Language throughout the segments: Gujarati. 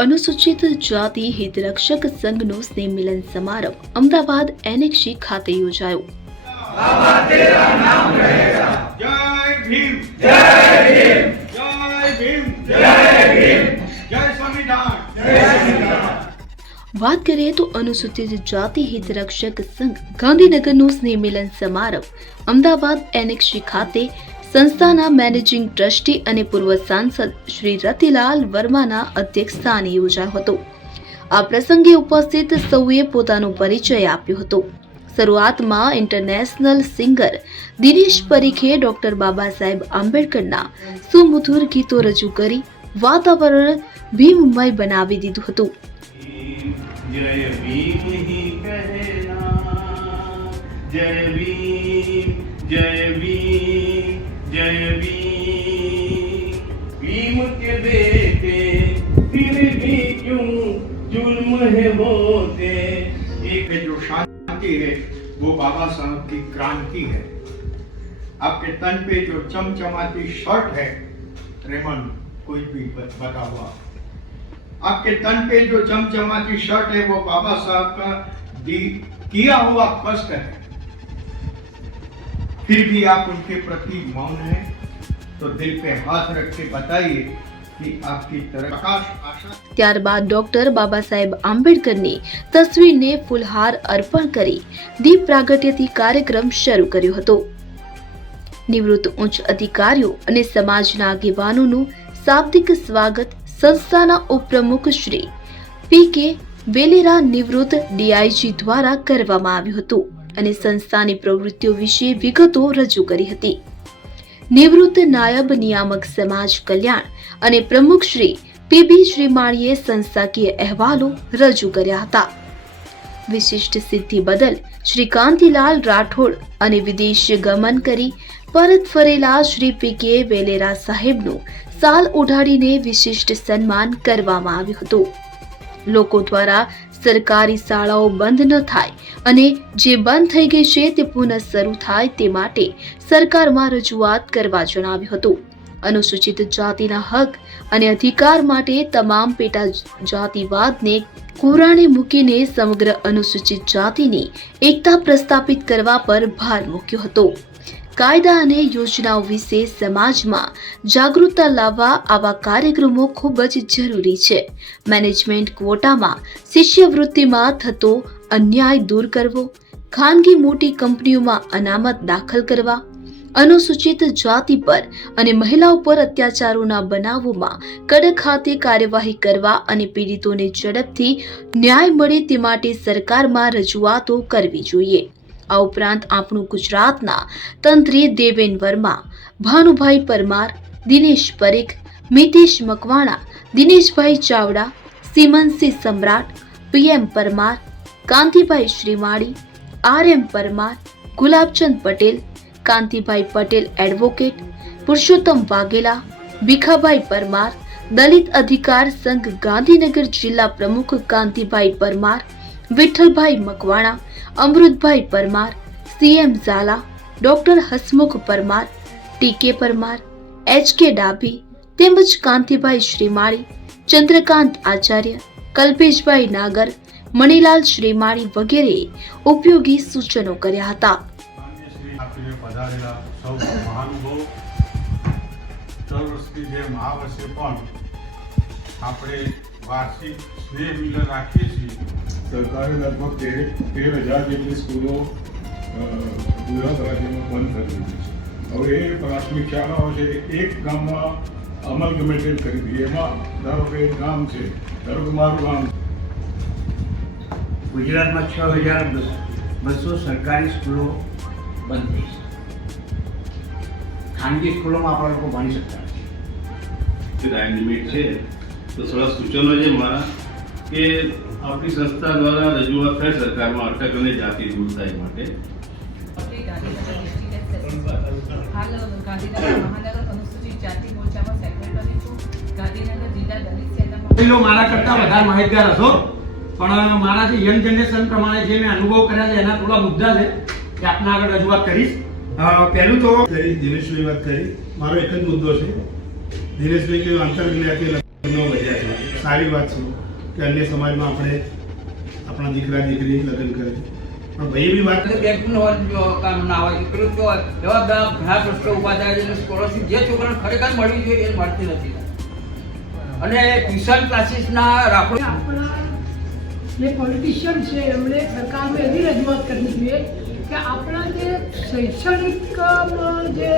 અનુસૂચિત જાતિ હિતરક્ષક સંઘનો સ્નેહ મિલન સમારંભ અમદાવાદ એનેક્સી ખાતે યોજાયો। जय भीम जय भीम जय भीम जय भीम जय संविधान जय संविधान। વાત કરીએ તો અનુસૂચિત જાતિ હિતરક્ષક સંઘ ગાંધીનગરનો સ્નેહ મિલન સમારંભ અમદાવાદ એનેક્સી ખાતે સંસ્થાના મેનેજિંગ ટ્રસ્ટી અને પૂર્વ સાંસદ શ્રી રતિલાલ વર્માના અધ્યક્ષસ્થાને યોજાયો હતો। આ પ્રસંગે ઉપસ્થિત સૌએ પોતાનો પરિચય આપ્યો હતો। શરૂઆતમાં international singer Dinesh પરીખે doctor Baba Saheb આંબેડકરના સુમધુર ગીતો રજૂ કરી વાતાવરણ ભીમમય બનાવી દીધું હતું। जय भीम ही कहना, जय भीम जय भीम जय भीम। भीम के बेटे फिर भी क्यों जुल्म है होते। एक जो शांति है वो बाबा साहब की क्रांति है। आपके तन पे जो चमचमाती शर्ट है, रेमंड कोई भी बता हुआ, आपके तन पे जो चमचमाती शर्ट है वो बाबा साहब का किया हुआ कष्ट है। फिर भी आप उनके प्रति मौन हैं, तो दिल पे हाथ रख के बताइए कि आपकी तरफ प्रकाश आशा। ત્યારબાદ ડોક્ટર બાબા સાહેબ આંબેડકરની તસવીરને ફૂલહાર અર્પણ કરી દીપ પ્રાગટ્યથી કાર્યક્રમ શરૂ કર્યો હતો। નિવૃત્ત ઉચ્ચ અધિકારીઓ અને સમાજના આગેવાનોનું શાબ્દિક સ્વાગત સંસ્થાના ઉપપ્રમુખ શ્રી પી.કે. વેલેરા નિવૃત્ત ડીઆઈજી દ્વારા કરવામાં આવ્યું હતું અને સંસ્થાની પ્રવૃત્તિઓ વિશે વિગતો રજૂ કરી હતી। નિવૃત્ત નાયબ નિયામક સમાજ કલ્યાણ અને પ્રમુખ શ્રી પી.બી. શ્રીમાળીએ સંસ્થાકીય અહેવાલો રજૂ કર્યા હતા। વિશિષ્ટ સિદ્ધિ બદલ શ્રી કાંતિલાલ રાઠોડ અને વિદેશ ગમન કરી પરત ફરેલા શ્રી પી.કે. વેલેરા સાહેબનું સાલ ઉઢાડીને વિશિષ્ટ સન્માન કરવામાં આવ્યું હતું। લોકો દ્વારા સરકારી શાળાઓ બંધ ન થાય અને જે બંધ થઈ ગઈ છે તે પુનઃ શરૂ થાય તે માટે સરકારમાં રજૂઆત કરવા જણાવ્યું હતું। અનુસૂચિત જાતિના હક અને અધિકાર માટે તમામ પેટા જાતિવાદને કુરાણે મૂકીને સમગ્ર અનુસૂચિત જાતિની એકતા પ્રસ્થાપિત કરવા પર ભાર મૂક્યો હતો। કાયદા અને યોજનાઓ વિશે સમાજમાં જાગૃતતા લાવવા આવા કાર્યક્રમો ખૂબ જ જરૂરી છે। મેનેજમેન્ટ ક્વોટામાં શિષ્યવૃત્તિમાં થતો અન્યાય દૂર કરવો, ખાનગી મોટી કંપનીઓમાં અનામત દાખલ કરવા, અનુસૂચિત જાતિ પર અને મહિલાઓ પર અત્યાચારોના બનાવોમાં કડક હાથે કાર્યવાહી કરવા અને પીડિતોને ઝડપથી ન્યાય મળે તે માટે સરકારમાં રજૂઆતો કરવી જોઈએ। આ ઉપરાંત આપણું ગુજરાતના તંત્રી Deven Verma, Bhanubhai Parmar, Dinesh Parikh, Mitesh Makwana, Dineshbhai Chavda, Simansinh Samrat, P M Parmar, Kantibhai Shrimali, R M. Parmar, Gulabchand Patel, Kantibhai Patel advocate, Purushottam Vaghela, Bhikhabhai Parmar, Dalit Adhikar Sangh Gandhinagar જિલ્લા પ્રમુખ Kantibhai Parmar, Vitthalbhai Makwana, Amrutbhai Parmar, C M Jhala, doctor Hasmukh Parmar, T K. Parmar, H K. Dabhi તેમજ કાંતિભાઈ શ્રીમાળી, ચંદ્રકાંત આચાર્ય, કલ્પેશભાઈ નાગર, મણિલાલ શ્રીમાળી વગેરે ઉપયોગી સૂચનો કર્યા હતા। વાર્ષિક સ્નેહ મિલન રાખીએ છીએ। સરકારે લગભગ 13,000 જેટલી સ્કૂલો ગુજરાત રાજ્યમાં બંધ કરી દીધી છે। હવે એ પ્રાથમિક શાળાઓ છે એક ગામમાં અમલગમેટેડ કરી દીધી। એમાં ધારો કે એક ગામ છે, ધારો કે મારું ગામ ગુજરાતમાં 6,200 સરકારી સ્કૂલો બંધ થઈ છે। ખાનગી સ્કૂલોમાં આપણા લોકો ભણી શકતા નથી। ટાઈમ લિમિટ છે તો થોડા સૂચનો છે મારા કે આપણી સંસ્થા દ્વારા રજૂઆત થાય સરકારમાં અટક અને જાતિ દૂર થાય માટે। હાલ ગાંધીનગર મહાનગર અનુસૂચિત જાતિ મોરચામાં સેક્રેટરી છું। ગાંધીનગર જિલ્લા દલિત સેનામાં મારા કરતા વધારે માહિતગાર હશો, પણ મારા જે યંગ જનરેશન પ્રમાણે જે મેં અનુભવ કર્યા છે એના થોડા મુદ્દા છે કે આપના આગળ રજૂઆત કરીશ। પહેલું તો દિનેશભાઈ વાત કરી, મારો એક જ મુદ્દો છે। દિનેશભાઈ કે આંતરજ્ઞાતિ વધ્યા છે. સારી વાત છે કે અન્ય સમાજમાં આપણે આપણા દીકરા દીકરી લગ્ન કરે, પણ ભાઈ એવી વાત બેંકનું કામ ના હોય પેલું તો એવા ઘણા પ્રશ્નો ઉભા થાય છે. સ્કોલરશીપ જે છોકરાને ખરેખર મળવી જોઈએ એ મળતી નથી. અને ટ્યુશન ક્લાસીસના રાખો આપણા જે પોલિટિશિયન છે એમણે સરકારને એવી રજૂઆત કરવી જોઈએ કે આપણા જે શૈક્ષણિક જે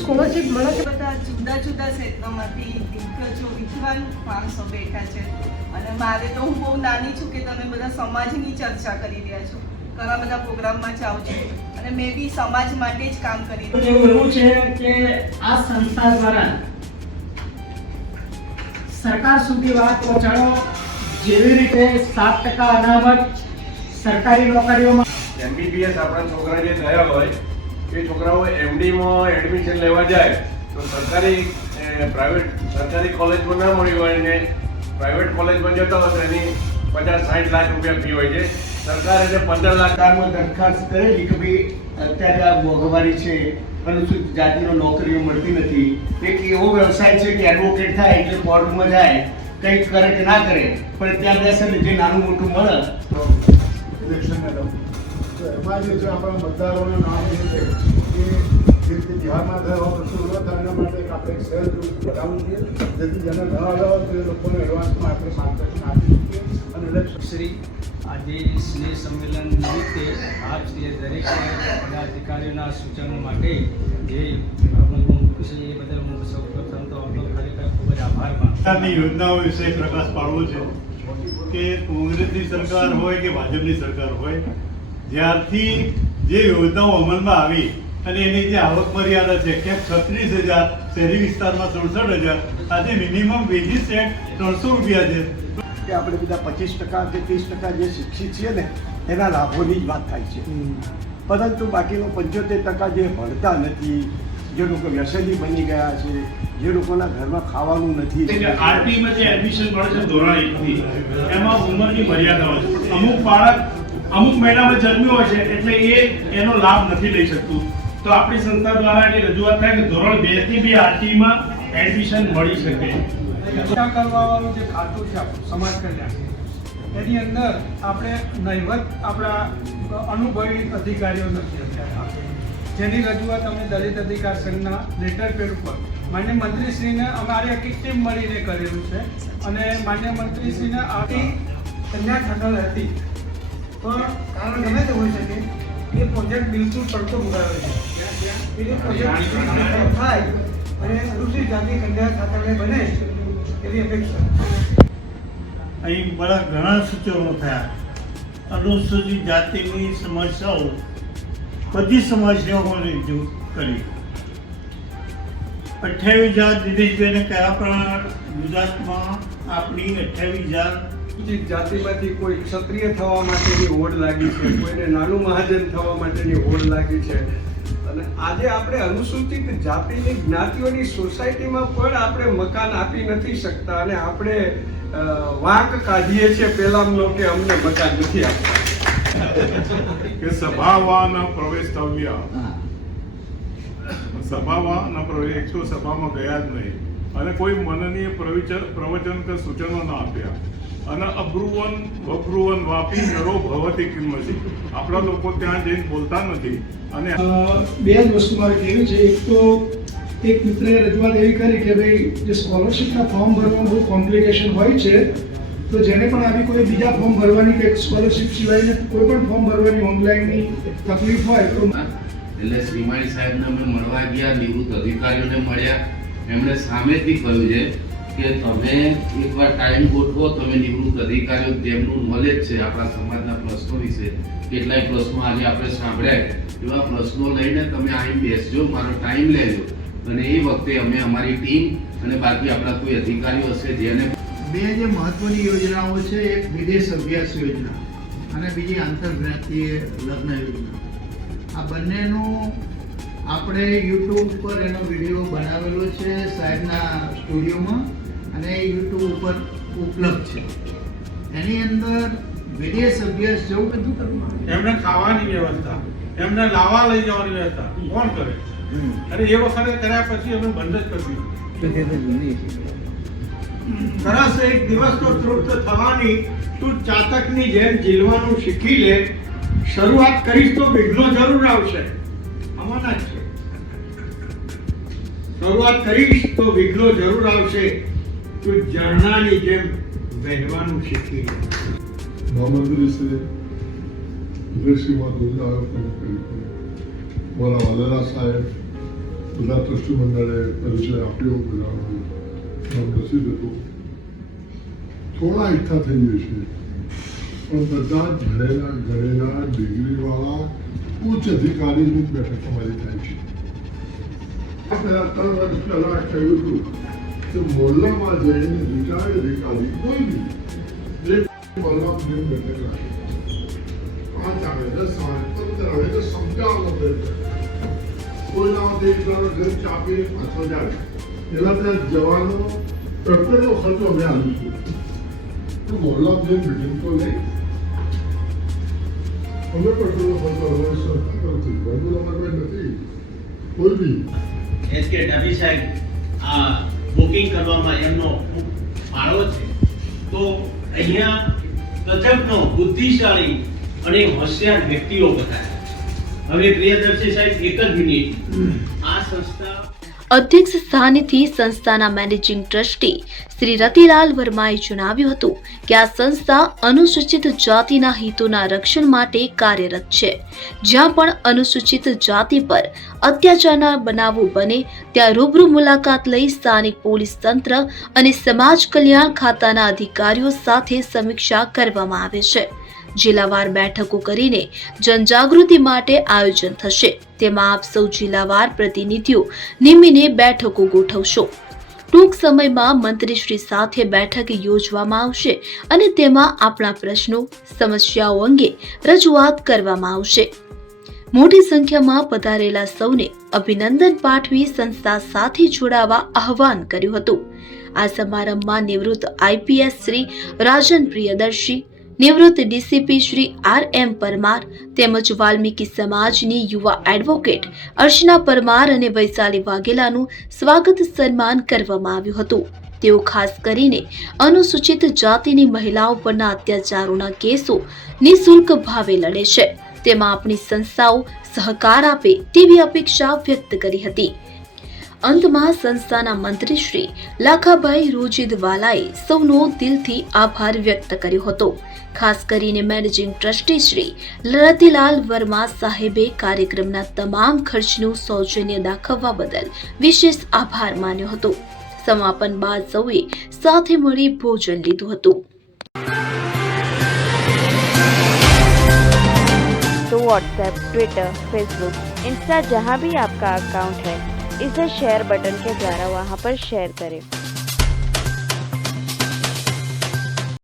સ્કોલરશીપ મળે છે બધા જુદા જુદા ક્ષેત્રોમાંથી દિગ્ગજો વિદ્વાન માણસો બેઠા છે અને મારે તો હું બહુ નાની છું કે તમે બધા સમાજની ચર્ચા કરી રહ્યા છો. ઘણા બધા પ્રોગ્રામમાં જાઉં છું અને મેં બી સમાજ માટે જ કામ કરી રહી છું. એવું છે કે આ સંસ્થા દ્વારા સરકાર સુધી વાત પહોંચાડો. જેવી રીતે 7% અનામત સરકારી નોકરીઓમાં MBBS આપણા છોકરા જે થયા હોય એ છોકરાઓ MDમાં એડમિશન લેવા જાય તો સરકારી કોલેજમાં ના મળી હોય ને પ્રાઇવેટ કોલેજમાં જતા હોય તો એની 50-60 લાખ રૂપિયા ફી હોય છે. સરકાર એને 15 લાખ સરકારમાં દરખાસ્ત કરેલી કે ભાઈ અત્યારે આ મોંઘવારી છે, અનુસૂચિત જાતિનો નોકરીઓ મળતી નથી. એક એવો વ્યવસાય છે કે એડવોકેટ થાય એટલે કોર્ટમાં જાય, કંઈક કરે કે ના કરે, પણ ત્યાં બેસે ને જે નાનું મોટું મળે ઇલેક્શન મેડમ તો એમાં જે છે આપણા મતદારોના નામ જે છે એ જે રીતે બિહારમાં થયો પ્રશ્નો ન થાય એના માટે આપણે એક સેલ ગ્રુપ બનાવવું જોઈએ, જેથી જેને ન આવ્યા હોય તો એ લોકોને એડવાન્સમાં આપણે માર્ગદર્શન આપી શકીએ. અને ઇલેક્શન શ્રી આજે સ્નેહ સંમેલન નિમિત્તે આપ શ્રી દરેક પદાધિકારીઓના સૂચનો માટે જે મૂક્યું છે એ બદલ હું સૌપ્રથમ તો આપણો ખરેખર ખૂબ જ આભાર માનું. સરકારની યોજનાઓ વિશે પ્રકાશ પાડવો છે કે કોંગ્રેસની સરકાર હોય કે ભાજપની સરકાર હોય, જ્યારથી જે યોજનાઓ અમલમાં આવી અને એની જે આવક મર્યાદા છે ક્યાંક 36,000, શહેરી વિસ્તારમાં 67,000, આજે મિનિમમ વેજીસ એક્ટ 300 રૂપિયા છે. કે આપણે બધા 25% કે 30% જે શિક્ષિત છીએ ને એના લાભોની જ વાત થાય છે, પરંતુ બાકીનો 75% જે ભણતા નથી, જે લોકો વ્યસની બની ગયા છે, જે લોકોના ઘરમાં ખાવાનું નથી. આરટીમાં જે એડમિશન મળે છે ધોરણ 1 થી, એમાં ઉંમરની મર્યાદા હોય છે. અમુક બાળક અમુક મહિનામાં જન્મ્યો હોય છે એટલે એનો લાભ નથી લઈ શકતું. તો આપણી સંસ્થા દ્વારા એની રજૂઆત થાય કે ધોરણ 2 થી બી આરટીમાં એડમિશન મળી શકે. ચર્ચા કરવાવાળું જે ખાતું છે આપણું સમાજ કલ્યાણ, એની અંદર આપણે નહીવત આપણા અનુભવી અધિકારીઓ નથી અત્યારે, જેની રજૂઆત અમે દલિત અધિકાર સંઘના લેટર પેડ ઉપર માન્ય મંત્રીશ્રીને અમારે એક ટીમ મળીને કરેલું છે. અને માન્ય મંત્રીશ્રીને આપી કન્યા થકલ હતી, પણ કારણ ગમે તે હોઈ શકે એ પ્રોજેક્ટ બિલકુલ પડતો મુકાયો છે. એ પ્રોજેક્ટ થાય અને અનુસૂચિત જાતિ કન્યા ખાતાને બને એવી અપેક્ષા. અહીં ઘણા સૂચનો થયા. અનુસૂચિત જાતિની સમસ્યાઓ બધી સમસ્યાઓને રજૂ કરી. 28,000 દિનેશભાઈને કયા પ્રમાણે ગુજરાતમાં આપણી 28,000 જાતિમાંથી કોઈ ક્ષત્રિય થવા માટેની હોડ લાગી છે, કોઈને નાનું મહાજન થવા માટેની હોડ લાગી છે. અને આજે આપણે અનુસૂચિત જાતિની જ્ઞાતિઓની સોસાયટીમાં પણ આપણે મકાન આપી નથી શકતા અને આપણે વાંક કાઢીએ છીએ પેલામનો કે અમને મકાન નથી આપતા. કે સભામાં ન પ્રવેશતવ્ય, સભામાં ન પ્રવેશ, 100 સભામાં ગયા જ નહીં અને કોઈ માનનીય પ્રવચન કે સૂચનો ન આપ્યા અને અબ્રુવન વબ્રુવન વાપી કરો ભવતી કિંમતી. આપણા લોકો ત્યાં જઈને બોલતા નથી. અને બે જ વસ્તુ મારે કહેવી છે. એક તો એક મિત્રએ રજૂઆત એવી કરી કે ભાઈ જે સ્કોલરશીપના ફોર્મ ભરવામાં બહુ કોમ્પ્લિકેશન હોય છે, તો જેને પણ આવી કોઈ બીજા ફોર્મ ભરવાની કે સ્કોલરશીપ સિવાયને કોઈ પણ ફોર્મ ભરવાની ઓનલાઈનની તકલીફ હોય તો એટલે શ્રીમાળી સાહેબને અમે મળવા ગયા, નિવૃત્ત અધિકારીઓને મળ્યા. એમણે સામેથી કહ્યું છે કે તમે એકવાર ટાઈમ ગોઠવો, તમે નિવૃત્ત અધિકારીઓ જેમનું નોલેજ છે આપણા સમાજના પ્રશ્નો વિશે, કેટલાય પ્રશ્નો આજે આપણે સાંભળ્યા, એવા પ્રશ્નો લઈને તમે અહીં બેસજો, મારો ટાઈમ લેજો અને એ વખતે અમે અમારી ટીમ અને બાકી આપણા કોઈ અધિકારીઓ હશે જેને બે જે મહત્વની યોજનાઓ છે, એક વિદેશ અભ્યાસ યોજના અને બીજી આંતરજ્ઞાતીય લગ્ન યોજના. આ બંનેનું આપણે યુટ્યુબ ઉપર એનો વિડીયો બનાવેલો છે સાહેબના સ્ટુડિયોમાં અને યુટ્યુબ ઉપર ઉપલબ્ધ છે. એની અંદર વિદેશ અભ્યાસ જેવું બધું કરવાનું, એમને ખાવાની વ્યવસ્થા, એમને લાવવા લઈ જવાની વ્યવસ્થા કોણ કરે? અને એ વખતે કર્યા પછી અમે બંધ જ કરી દીધું. સરસ એક દિવસ તો તૃપ્ત થવાની, તું ચાતકની જેમ ઝીલવાનું શીખી લે. શરૂઆત કરીશ તો વિઘ્નો જરૂર આવશે, આમાંના જ છે. શરૂઆત કરીશ તો વિઘ્નો જરૂર આવશે, તું ઝરણાની જેમ વહેવાનું શીખી લે. મહામંત્રી શ્રી વિદેશીમાં દુર્ગા આયોજન કર્યું. મારા વાલેલા સાહેબ બધા ટ્રસ્ટી મંડળે પરિચય આપ્યો. બધાનું નામ નથી થતું, થોડા એકઠા થઈ જશે, પણ બધા જ ભણેલા ડિગ્રીવાળા ઉચ્ચ અધિકારીની બેઠક અમારી થાય છે. પહેલા 3 વર્ષ પહેલા કહ્યું હતું કે મોહલ્લામાં જઈને રિટાયર્ડ અધિકારી કોઈ બી જે મોહલ્લાની બેઠક રાખે, 5 આવે 10 આવે 15 આવે તો સમજાવવાનો પ્રયત્ન. કોઈના માટે એકલાનો ઘર ચાપીને પાછો જાય, એના ત્યાં જવાનો પેટ્રોલનો ખર્ચો અમે આવીશું. તો મોહલ્લામાં જઈને મિટિંગ તો લઈ અમે પેટ્રોલનો ખર્ચો હવે સરકાર કરતી, બધું અમારે નથી કોઈ બી. એસ કે ડાભી સાહેબ આ બુકિંગ કરવામાં એમનો ફાળો છે. તો અહીંયા ગજબનો બુદ્ધિશાળી અને હોશિયાર વ્યક્તિઓ બધા. હવે પ્રિયદર્શી સાહેબ એક જ મિનિટ, આ સંસ્થા અધ્યક્ષ સ્થાનેથી સંસ્થાના મેનેજિંગ ટ્રસ્ટી શ્રી રતિલાલ વર્માએ જણાવ્યું હતું કે આ સંસ્થા અનુસૂચિત જાતિના હિતોના રક્ષણ માટે કાર્યરત છે. જ્યાં પણ અનુસૂચિત જાતિ પર અત્યાચારના બનાવો બને ત્યાં રૂબરૂ મુલાકાત લઈ સ્થાનિક પોલીસ તંત્ર અને સમાજ કલ્યાણ ખાતાના અધિકારીઓ સાથે સમીક્ષા કરવામાં આવે છે. જિલ્લાવાર બેઠકો કરીને જનજાગૃતિ માટે આયોજન થશે. તેમાં આપ સૌ જિલ્લાવાર પ્રતિનિધિઓ નિમીને બેઠકો ગોઠવશો. ટૂંક સમયમાં મંત્રીશ્રી સાથે બેઠક યોજવામાં આવશે અને તેમાં આપણા પ્રશ્નો સમસ્યાઓ અંગે રજૂઆત કરવામાં આવશે. મોટી સંખ્યામાં પધારેલા સૌને અભિનંદન પાઠવી સંસ્થા સાથે જોડાવા આહવાન કર્યું હતું. આ સમારંભમાં નિવૃત્ત આઈપીએસ શ્રી રાજન પ્રિયદર્શી, નિવૃત્ત ડીસીપી શ્રી R.M. પરમાર તેમજ વાલ્મીકી સમાજની યુવા એડવોકેટ અર્ચના પરમાર અને વૈશાલી વાઘેલાનું સ્વાગત સન્માન કરવામાં આવ્યું હતું. તેઓ ખાસ કરીને અનુસૂચિત જાતિની મહિલાઓ પરના અત્યાચારોના કેસો નિઃશુલ્ક ભાવે લડે છે. તેમાં આપણી સંસ્થાઓ સહકાર આપે તેવી અપેક્ષા વ્યક્ત કરી હતી. અંતમાં સંસ્થાના મંત્રી શ્રી લાખાભાઈ રોજીદવાલાએ સૌનો દિલથી આભાર વ્યક્ત કર્યો હતો. ખાસ કરીને મેનેજિંગ ટ્રસ્ટી શ્રી રતિલાલ વર્મા સાહેબે કાર્યક્રમના તમામ ખર્ચનું સૌજન્ય દાખવવા બદલ વિશેષ આભાર માન્યો હતો. સમાપન બાદ સૌએ સાથે મળી ભોજન લીધું હતું. तो व्हाट्सएप, ट्विटर, फेसबुक, इंस्टा जहाँ भी आपका अकाउंट है, इसे शेयर बटन के द्वारा वहाँ पर शेयर करें.